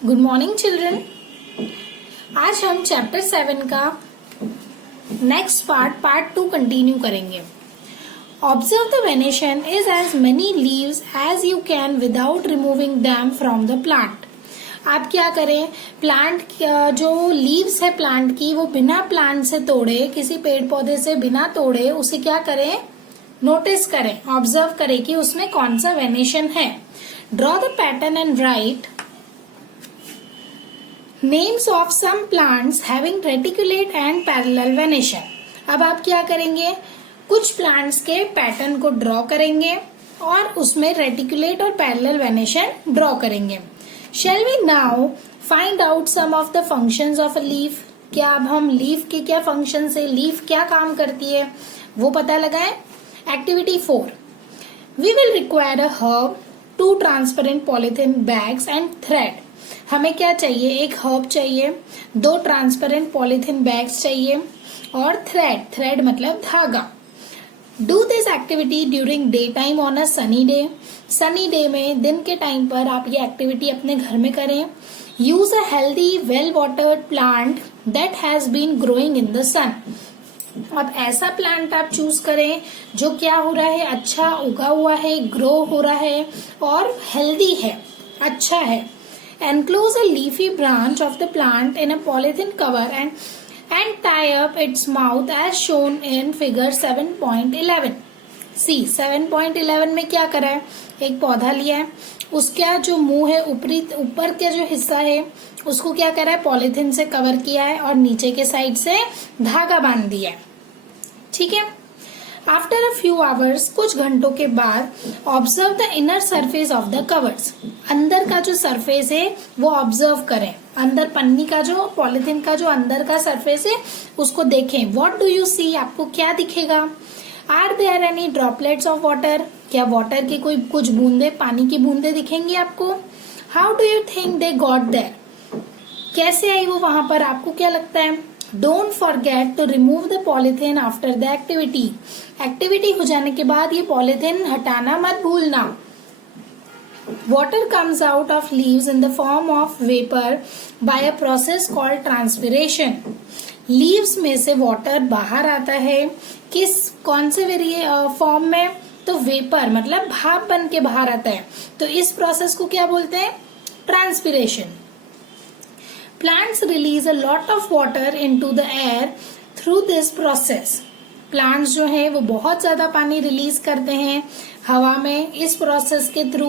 Good morning children. आज हम chapter 7 का नेक्स्ट पार्ट 2 कंटिन्यू करेंगे। Observe the venation is as many leaves as you can without removing them from the plant. आप क्या करें, plant जो लीव्स है प्लांट की वो बिना प्लांट से तोड़े, किसी पेड़ पौधे से बिना तोड़े उसे क्या करें, नोटिस करें, ऑब्जर्व करें कि उसमें कौन सा वेनेशन है। Draw the pattern and write names of some plants having reticulate and parallel venation. अब आप क्या करेंगे, कुछ प्लांट्स के पैटर्न को ड्रॉ करेंगे और उसमें रेटिकुलेट और पैरेलल वेनेशन ड्रॉ करेंगे। Shall we now find out some of the functions of a leaf. क्या अब हम लीफ के क्या फंक्शन से, लीफ क्या काम करती है वो पता लगाएं। Activity 4, we will require a herb, 2 transparent polythene bags and thread. हमें क्या चाहिए, एक हर्ब चाहिए, 2 ट्रांसपेरेंट पॉलिथीन बैग्स चाहिए और थ्रेड मतलब धागा। Do this activity during day time on a sunny day. Sunny day में दिन के टाइम पर आप ये एक्टिविटी अपने घर में करें। Use a healthy well watered plant that has been growing in the sun. अब ऐसा प्लांट आप चूज करें जो क्या हो रहा है, अच्छा उगा हुआ है, ग्रो हो रहा है और हेल्दी है, अच्छा है। Enclose a leafy branch of the plant in a polythene cover and tie up its mouth as shown in figure 7.11. See 7.11 में क्या करा है, एक पौधा लिया है, उसका जो मुंह है, ऊपर का जो हिस्सा है उसको क्या करा है, पॉलिथीन से कवर किया है और नीचे के साइड से धागा बांध दिया है। ठीक है। आफ्टर अ फ्यू आवर्स, कुछ घंटों के बाद, observe the inner surface of the covers. अंदर का जो सरफेस है वो ऑब्जर्व करें, अंदर पन्नी का जो, पॉलिथीन का जो अंदर का सरफेस है उसको देखें। व्हाट डू यू सी, आपको क्या दिखेगा। Are there any droplets of water, क्या वाटर की कोई कुछ बूंदे, पानी की बूंदे दिखेंगी आपको। How do you think they got there, कैसे आई वो वहां पर, आपको क्या लगता है। Don't forget to remove the polythene after the activity. Activity हो जाने के बाद ये पॉलिथीन हटाना मत भूलना। Water comes out of leaves in the form of vapour by a process called transpiration. Leaves में से वाटर बाहर आता है, कौन से फॉर्म में, तो वेपर मतलब भाप बन के बाहर आता है। तो इस प्रोसेस को क्या बोलते हैं, transpiration. Plants release a lot of water into the air through this process. Plants जो है वो बहुत ज्यादा पानी रिलीज करते हैं हवा में इस प्रोसेस के through.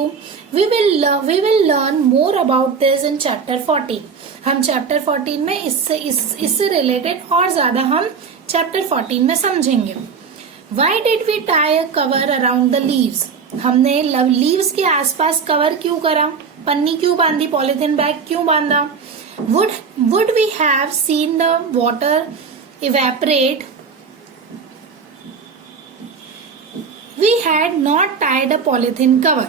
We will learn more about this in chapter 14. हम चैप्टर 14 में इससे रिलेटेड और ज्यादा हम चैप्टर 14 में समझेंगे। Why did we tie a cover around the leaves? हमने लीव्स के आसपास कवर क्यों करा, पन्नी क्यों बांधी, पॉलिथीन बैग क्यों बांधा। Would we have seen the water evaporate? We had not tied a polythene cover.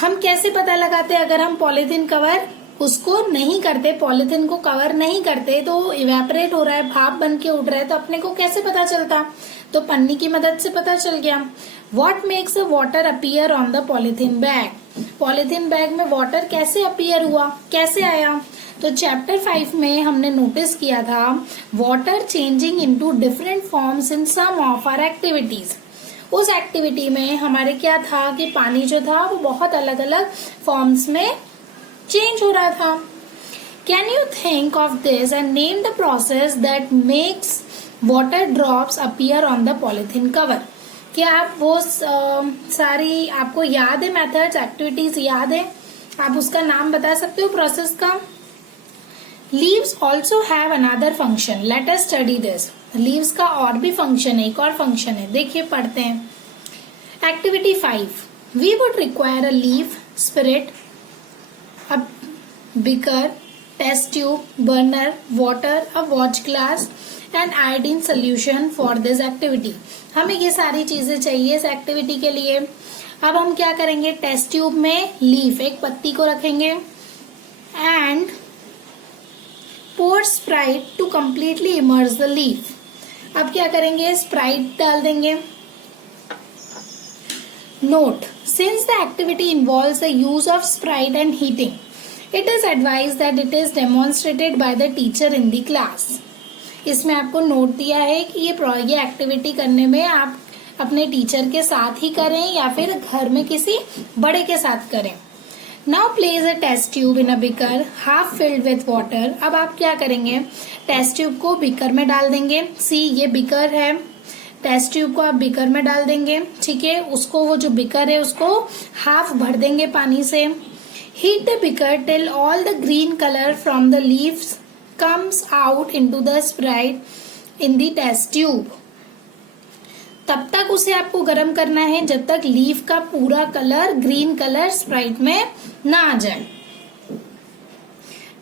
हम कैसे पता लगाते अगर हम पॉलिथीन कवर उसको नहीं करते, पॉलिथीन को कवर नहीं करते, तो इवेपोरेट हो रहा है, भाप बन के उड़ रहा है, तो अपने को कैसे पता चलता, तो पन्नी की मदद से पता चल गया। What makes the water appear on the polythene bag? Polythene bag में वाटर कैसे अपीयर हुआ, कैसे आया, तो चैप्टर 5 में हमने नोटिस किया था water changing into different forms in some of our activities. उस एक्टिविटी में हमारे क्या था कि पानी जो था वो बहुत अलग अलग फॉर्म्स में चेंज हो रहा था। Can you think of this and name the process that makes water drops appear on the polythene cover. क्या आप वो सारी आपको याद है, मेथड्स, एक्टिविटीज याद है, आप उसका नाम बता सकते हो प्रोसेस का। Leaves also have another function, let us study this. Leaves का और भी फंक्शन है, एक और फंक्शन है, देखिए पढ़ते हैं। Activity 5, we would require a leaf spirit, a beaker, test tube, burner, water, a watch glass and iodine solution for this activity. हमें ये सारी चीजें चाहिए इस एक्टिविटी के लिए। अब हम क्या करेंगे, टेस्ट ट्यूब में लीफ, एक पत्ती को रखेंगे and pour spirit to completely immerse the leaf. अब क्या करेंगे, स्प्राइट डाल देंगे। Note, since the activity involves the use of Sprite and heating, It is advised that it is demonstrated by the teacher in the class. इसमें आपको note दिया है कि ये एक्टिविटी करने में आप अपने टीचर के साथ ही करें या फिर घर में किसी बड़े के साथ करें. Now place a test tube in a beaker half filled with water. अब आप क्या करेंगे, टेस्ट ट्यूब को बीकर में डाल देंगे. सी ये बीकर है, टेस्ट ट्यूब को आप बीकर में डाल देंगे. ठीक है, उसको वो जो बीकर है उसको हाफ भर देंगे पानी से. Heat the beaker till all the green color from the leaves comes out into the Sprite in the test tube. तब तक उसे आपको गर्म करना है जब तक लीफ का पूरा कलर ग्रीन कलर स्प्राइट में ना आ जाए.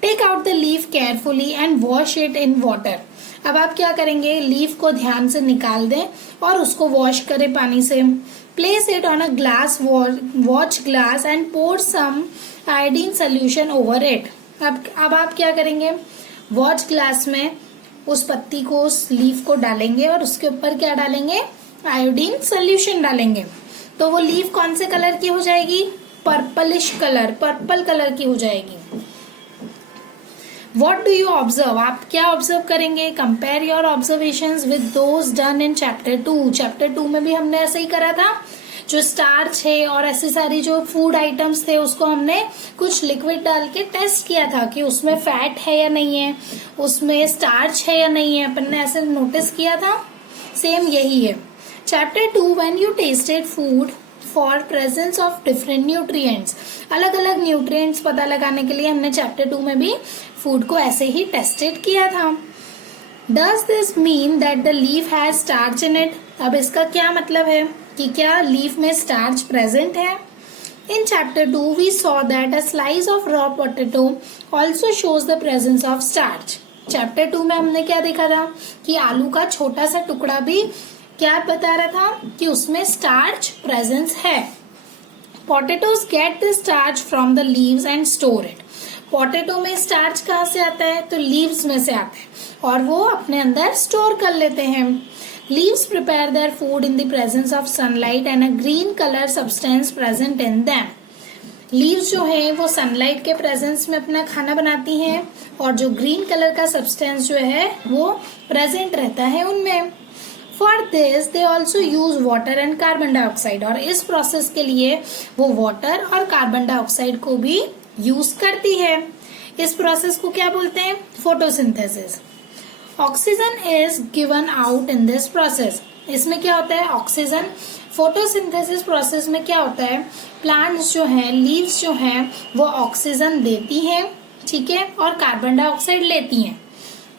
Take out the leaf carefully and wash it in water. अब आप क्या करेंगे, लीफ को ध्यान से निकाल दें और उसको वॉश करें पानी से. Place it on a glass watch glass and pour some iodine solution over it. अब आप क्या करेंगे, वॉच ग्लास में उस पत्ती को, उस लीफ को डालेंगे और उसके ऊपर क्या डालेंगे, आयोडीन सोल्यूशन डालेंगे. तो वो लीफ कौन से कलर की हो जाएगी, पर्पलिश कलर, पर्पल कलर की हो जाएगी. What do you observe? आप क्या ऑब्जर्व करेंगे, compare your observations with those done in chapter 2. Chapter 2 में भी हमने ऐसे ही करा था. जो स्टार्च है और ऐसी सारी जो फूड आइटम्स थे उसको हमने कुछ लिक्विड डाल के टेस्ट किया था कि उसमें फैट है या नहीं है, उसमें स्टार्च है या नहीं है, अपन ने ऐसे नोटिस किया था. सेम यही है. Chapter 2 when you tested food for presence of different nutrients. अलग अलग न्यूट्रिएंट्स पता लगाने के लिए हमने चैप्टर 2 में भी फूड को ऐसे ही टेस्टेड किया था. Does this mean that the leaf has starch in it? अब इसका क्या मतलब है कि क्या लीफ में स्टार्च प्रेजेंट है. In chapter 2 we saw that a slice of raw potato also shows the presence of starch. Chapter 2 में हमने क्या देखा था कि आलू का छोटा सा टुकड़ा भी क्या बता रहा था कि उसमें स्टार्च प्रेजेंस है. Potatoes get the starch from the leaves and store it. Potato में स्टार्च कहाँ से आता है, तो लीव्स में से आता है और वो अपने अंदर स्टोर कर लेते हैं. Leaves prepare their food in the presence of sunlight and a green colour substance present in them. Leaves जो है वो सनलाइट के प्रेजेंस में अपना खाना बनाती हैं और जो ग्रीन कलर का सब्सटेंस जो है वो प्रेजेंट रहता है उनमें. For this they also use water and carbon dioxide. और इस प्रोसेस के लिए वो वाटर और कार्बन डाइऑक्साइड को भी यूज करती है. इस प्रोसेस को क्या बोलते हैं, photosynthesis. Oxygen is given out in this process. इसमें क्या होता है, ऑक्सीजन. फोटोसिंथेसिस प्रोसेस में क्या होता है, प्लांट्स जो है, लीव्स जो है वो ऑक्सीजन देती हैं, ठीक है, और कार्बन डाइऑक्साइड लेती हैं,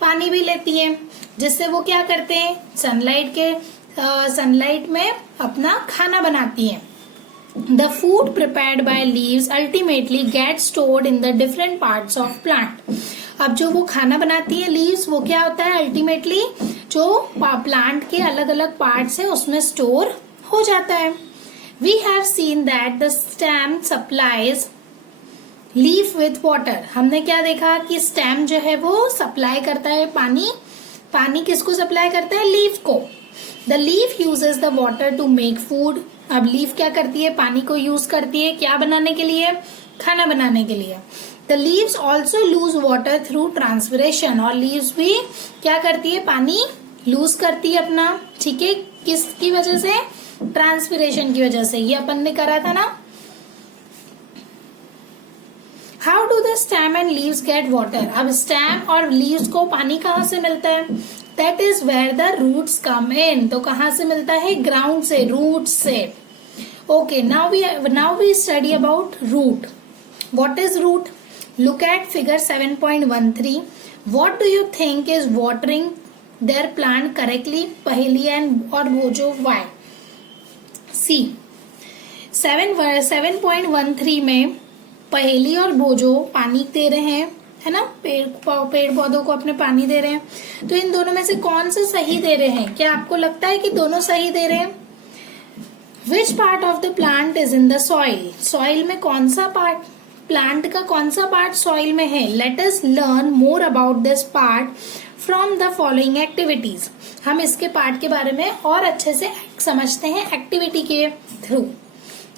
पानी भी लेती हैं, जिससे वो क्या करते हैं, सनलाइट में अपना खाना बनाती हैं. The food prepared by leaves ultimately gets stored in the different parts of plant. अब जो वो खाना बनाती है लीव्स, वो क्या होता है, अल्टीमेटली जो प्लांट के अलग अलग पार्ट्स है उसमें स्टोर हो जाता है. We have seen that the stem supplies leaf with water. हमने क्या देखा कि स्टेम जो है वो सप्लाई करता है पानी. पानी किसको सप्लाई करता है, लीफ को. The leaf uses the water to make food. अब लीफ क्या करती है, पानी को यूज करती है क्या बनाने के लिए, खाना बनाने के लिए. The leaves also loose water through transpiration. और लीव्स भी क्या करती है, पानी लूज करती है अपना, ठीक है, किसकी वजह से, ट्रांसपिरेशन की वजह से. ये अपन ने करा था ना. How do the stem and leaves get water. अब स्टेम और लीव्स को पानी कहाँ से मिलता है, that is where the roots come in. तो कहाँ से मिलता है, ग्राउंड से, रूट से. Okay, now we study about root. What is root, look at figure 7.13. What do you think is watering their plant correctly, पहेली एंड और भोजो वाई. सी 7.13 में पहेली और भोजो पानी दे रहे हैं, है ना, पेड़ पौधों को अपने पानी दे रहे हैं. तो इन दोनों में से कौन सा सही दे रहे हैं, क्या आपको लगता है कि दोनों सही दे रहे हैं. Which part of the plant is in the soil. Soil में कौन सा पार्ट, प्लांट का कौन सा पार्ट सॉइल में है. Let us learn more about this part from the following activities. हम इसके पार्ट के बारे में और अच्छे से समझते हैं एक्टिविटी के through.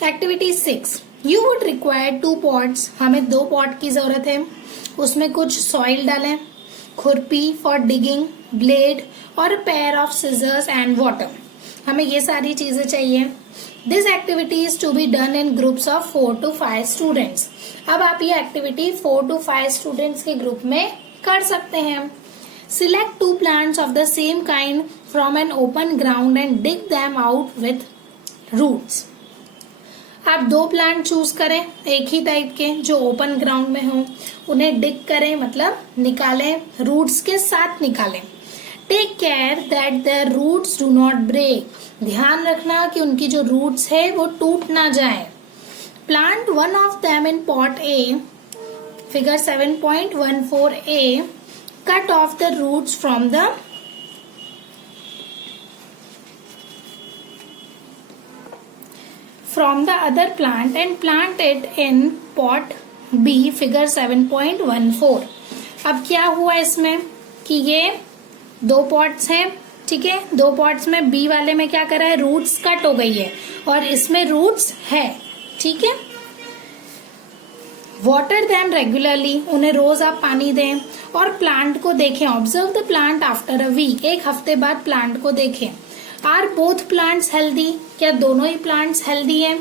Activity 6. You would require 2 pots, हमें 2 पॉट की जरूरत है। उसमें कुछ सॉइल डालें, खुरपी फॉर डिगिंग, ब्लेड और pair of scissors and water. हमें ये सारी चीजें चाहिए। This activity is to be done in groups of 4 to 5 students. अब आप ये एक्टिविटी 4 to 5 स्टूडेंट्स के ग्रुप में कर सकते हैं। Select 2 plants of the same kind from an open ground and dig them out with roots। आप 2 plant choose करें एक ही टाइप के जो ओपन ग्राउंड में हो, उन्हें डिग करें मतलब निकालें, रूट्स के साथ निकालें। Take care that there roots do not break, ध्यान रखना कि उनकी जो रूट्स है वो टूट ना जाए। Plant one of them in pot A, figure 7.14a, cut off the roots from the other plant and plant it in pot B, figure 7.14। अब क्या हुआ इसमें कि ये 2 पॉट्स हैं, ठीक है। 2 पॉट्स में बी वाले में क्या करा है, रूट्स कट हो गई है और इसमें रूट्स है, ठीक है। वाटर देम रेगुलरली, उन्हें रोज आप पानी दें और प्लांट को देखें। Observe the plant after a week, एक हफ्ते बाद प्लांट को देखें। आर बोथ प्लांट्स हेल्दी, क्या दोनों ही प्लांट्स हेल्दी हैं।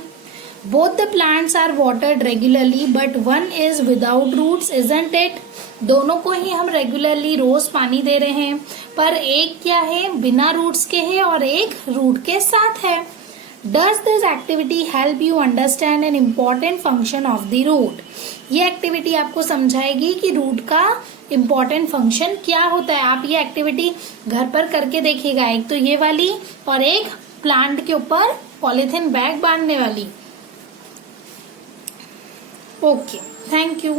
Both the plants are watered regularly but one is without roots, isn't it. दोनों को ही हम रेगुलरली रोज पानी दे रहे हैं, पर एक क्या है, बिना रूट्स के है और एक रूट के साथ है। Does this activity help you understand an important function of the root. ये एक्टिविटी आपको समझाएगी कि रूट का इम्पोर्टेंट फंक्शन क्या होता है। आप ये एक्टिविटी घर पर करके देखिएगा, एक तो ये वाली और एक प्लांट के ऊपर पॉलीथिन बैग बांधने वाली। Okay, thank you.